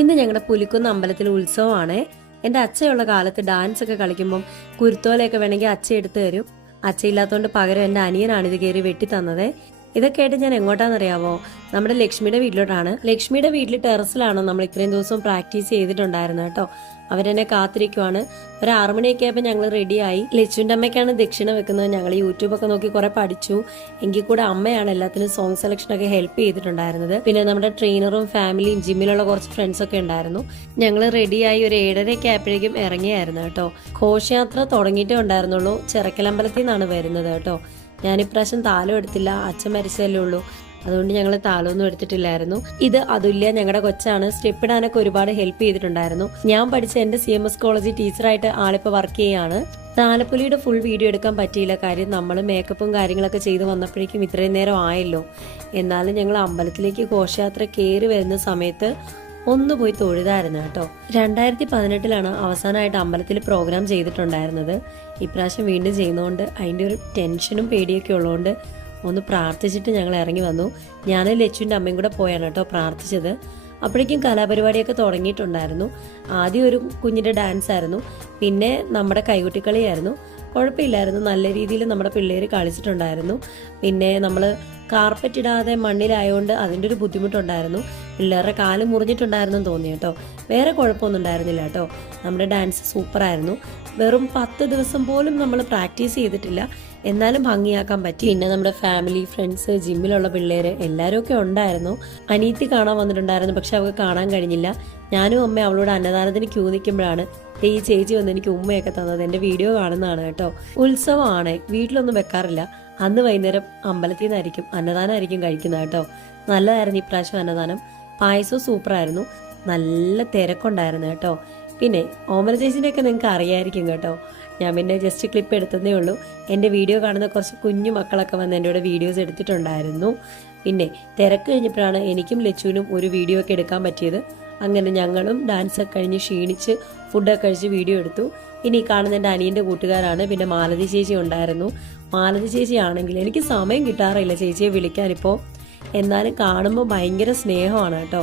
ഇന്ന് ഞങ്ങളുടെ പുലിക്കുന്ന് അമ്പലത്തിൽ ഉത്സവമാണ്. എൻ്റെ അച്ഛയുള്ള കാലത്ത് ഡാൻസ് ഒക്കെ കളിക്കുമ്പം കുരുത്തോലയൊക്കെ വേണമെങ്കിൽ അച്ഛ എടുത്തു തരും. അച്ഛയില്ലാത്തതുകൊണ്ട് പകരം എൻ്റെ അനിയനാണ് ഇത് കയറി വെട്ടി തന്നത്. ഇതൊക്കെ ആയിട്ട് ഞാൻ എങ്ങോട്ടാണെന്നറിയാവോ? നമ്മുടെ ലക്ഷ്മിയുടെ വീട്ടിലോട്ടാണ്. ലക്ഷ്മിയുടെ വീട്ടിൽ ടെറസിലാണ് നമ്മൾ ഇത്രയും ദിവസം പ്രാക്ടീസ് ചെയ്തിട്ടുണ്ടായിരുന്നത് കേട്ടോ. അവരെന്നെ കാത്തിരിക്കുവാണ്. ഒരു 6 മണിയൊക്കെ ആയപ്പോൾ ഞങ്ങൾ റെഡിയായി. ലച്ചുവിൻ്റെ അമ്മയ്ക്കാണ് ദക്ഷിണ വെക്കുന്നത്. ഞങ്ങൾ യൂട്യൂബൊക്കെ നോക്കി കുറെ പഠിച്ചു. എങ്കിൽ കൂടെ അമ്മയാണ് എല്ലാത്തിനും സോങ് സെലക്ഷനൊക്കെ ഹെൽപ്പ് ചെയ്തിട്ടുണ്ടായിരുന്നത്. പിന്നെ നമ്മുടെ ട്രെയിനറും ഫാമിലിയും ജിമ്മിലുള്ള കുറച്ച് ഫ്രണ്ട്സൊക്കെ ഉണ്ടായിരുന്നു. ഞങ്ങൾ റെഡിയായി ഒരു 7:30 ആയപ്പോഴേക്കും ഇറങ്ങിയായിരുന്നു കേട്ടോ. ഘോഷയാത്ര തുടങ്ങിയിട്ടേ ഉണ്ടായിരുന്നുള്ളൂ. ചിറക്കലമ്പലത്തിൽ നിന്നാണ് വരുന്നത് കേട്ടോ. ഞാനിപ്രാവശ്യം താലം എടുത്തില്ല, അച്ഛൻ മരിച്ചതല്ലേ ഉള്ളൂ. അതുകൊണ്ട് ഞങ്ങൾ താലമൊന്നും എടുത്തിട്ടില്ലായിരുന്നു. ഇത് അതുല്യ, ഞങ്ങളുടെ കൊച്ചാണ്. സ്റ്റെപ്പ് ഇടാനൊക്കെ ഒരുപാട് ഹെൽപ്പ് ചെയ്തിട്ടുണ്ടായിരുന്നു. ഞാൻ പഠിച്ച എൻ്റെ CMS കോളേജിൽ ടീച്ചറായിട്ട് ആളിപ്പോൾ വർക്ക് ചെയ്യാണ്. താലപ്പൊലിയുടെ ഫുൾ വീഡിയോ എടുക്കാൻ പറ്റിയില്ല. കാര്യം നമ്മൾ മേക്കപ്പും കാര്യങ്ങളൊക്കെ ചെയ്ത് വന്നപ്പോഴേക്കും ഇത്രയും നേരം ആയല്ലോ. എന്നാലും ഞങ്ങൾ അമ്പലത്തിലേക്ക് ഘോഷയാത്ര കയറി വരുന്ന സമയത്ത് ഒന്ന് പോയി തൊഴുതായിരുന്നു കേട്ടോ. 2018 അവസാനമായിട്ട് അമ്പലത്തിൽ പ്രോഗ്രാം ചെയ്തിട്ടുണ്ടായിരുന്നത്. ഇപ്രാവശ്യം വീണ്ടും ചെയ്യുന്നതുകൊണ്ട് അതിൻ്റെ ഒരു ടെൻഷനും പേടിയൊക്കെ ഉള്ളതുകൊണ്ട് ഒന്ന് പ്രാർത്ഥിച്ചിട്ട് ഞങ്ങൾ ഇറങ്ങി വന്നു. ഞാൻ ലച്ചുവിൻ്റെ അമ്മയും കൂടെ പോയാണ് കേട്ടോ പ്രാർത്ഥിച്ചത്. അപ്പോഴേക്കും കലാപരിപാടിയൊക്കെ തുടങ്ങിയിട്ടുണ്ടായിരുന്നു. ആദ്യം ഒരു കുഞ്ഞിൻ്റെ ഡാൻസ് ആയിരുന്നു, പിന്നെ നമ്മുടെ കൈകൊട്ടിക്കളിയായിരുന്നു. കുഴപ്പമില്ലായിരുന്നു, നല്ല രീതിയിൽ നമ്മുടെ പിള്ളേർ കളിച്ചിട്ടുണ്ടായിരുന്നു. പിന്നെ നമ്മൾ കാർപ്പറ്റ് ഇടാതെ മണ്ണിലായതുകൊണ്ട് അതിൻ്റെ ഒരു ബുദ്ധിമുട്ടുണ്ടായിരുന്നു. പിള്ളേരുടെ കാല് മുറിഞ്ഞിട്ടുണ്ടായിരുന്നെന്ന് തോന്നി കേട്ടോ. വേറെ കുഴപ്പമൊന്നും ഉണ്ടായിരുന്നില്ല കേട്ടോ. നമ്മുടെ ഡാൻസ് സൂപ്പറായിരുന്നു. വെറും 10 ദിവസം പോലും നമ്മൾ പ്രാക്ടീസ് ചെയ്തിട്ടില്ല, എന്നാലും ഭംഗിയാക്കാൻ പറ്റി. പിന്നെ നമ്മുടെ ഫാമിലി, ഫ്രണ്ട്സ്, ജിമ്മിലുള്ള പിള്ളേര് എല്ലാവരും ഒക്കെ ഉണ്ടായിരുന്നു. അനീത്തി കാണാൻ വന്നിട്ടുണ്ടായിരുന്നു, പക്ഷെ അവൾക്ക് കാണാൻ കഴിഞ്ഞില്ല. ഞാനും അമ്മ അവളോട് അന്നദാനത്തിന് ക്യൂ നിൽക്കുമ്പോഴാണ് ഈ ചേച്ചി വന്ന് എനിക്ക് ഉമ്മയൊക്കെ തന്നത്. എൻ്റെ വീഡിയോ കാണുന്നതാണ് കേട്ടോ. ഉത്സവമാണ്, വീട്ടിലൊന്നും വെക്കാറില്ല. അന്ന് വൈകുന്നേരം അമ്പലത്തിൽ നിന്നായിരിക്കും അന്നദാനമായിരിക്കും കഴിക്കുന്നത് കേട്ടോ. നല്ലതായിരുന്നു ഇപ്രാവശ്യം അന്നദാനം. പായസവും സൂപ്പറായിരുന്നു. നല്ല തിരക്കുണ്ടായിരുന്നു കേട്ടോ. പിന്നെ ഓമന ചേച്ചിനെയൊക്കെ നിങ്ങൾക്ക് അറിയായിരിക്കും കേട്ടോ. ഞാൻ പിന്നെ ജസ്റ്റ് ക്ലിപ്പ് എടുത്തതേ ഉള്ളൂ. എൻ്റെ വീഡിയോ കാണുന്ന കുറച്ച് കുഞ്ഞു മക്കളൊക്കെ വന്ന് എൻ്റെ കൂടെ വീഡിയോസ് എടുത്തിട്ടുണ്ടായിരുന്നു. പിന്നെ തിരക്ക് കഴിഞ്ഞപ്പോഴാണ് എനിക്കും ലച്ചുവിനും ഒരു വീഡിയോ ഒക്കെ എടുക്കാൻ പറ്റിയത്. അങ്ങനെ ഞങ്ങളും ഡാൻസൊക്കെ കഴിഞ്ഞ് ക്ഷീണിച്ച് ഫുഡൊക്കെ കഴിച്ച് വീഡിയോ എടുത്തു. ഇനി കാണുന്ന എൻ്റെ അനിയൻ്റെ കൂട്ടുകാരാണ്. പിന്നെ മാലതി ചേച്ചി ഉണ്ടായിരുന്നു. മാലതി ചേച്ചി ആണെങ്കിൽ എനിക്ക് സമയം കിട്ടാറില്ല ചേച്ചിയെ വിളിക്കാനിപ്പോൾ. എന്നാലും കാണുമ്പോൾ ഭയങ്കര സ്നേഹമാണ് കേട്ടോ.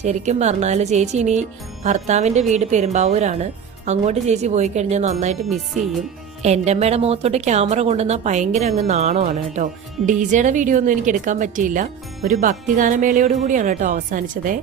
ശരിക്കും പറഞ്ഞാൽ ചേച്ചി ഇനി ഭർത്താവിൻ്റെ വീട് പെരുമ്പാവൂരാണ്. അങ്ങോട്ട് ചേച്ചി പോയി കഴിഞ്ഞാൽ നന്നായിട്ട് മിസ് ചെയ്യും. എൻ്റെ അമ്മയുടെ മുഖത്തോട്ട് ക്യാമറ കൊണ്ടുവന്നാൽ ഭയങ്കര അങ്ങ് നാണമാണ് കേട്ടോ. DJ യുടെ വീഡിയോ ഒന്നും എനിക്ക് എടുക്കാൻ പറ്റിയില്ല. ഒരു ഭക്തിഗാനമേളയോട് കൂടിയാണ് കേട്ടോ അവസാനിച്ചത്.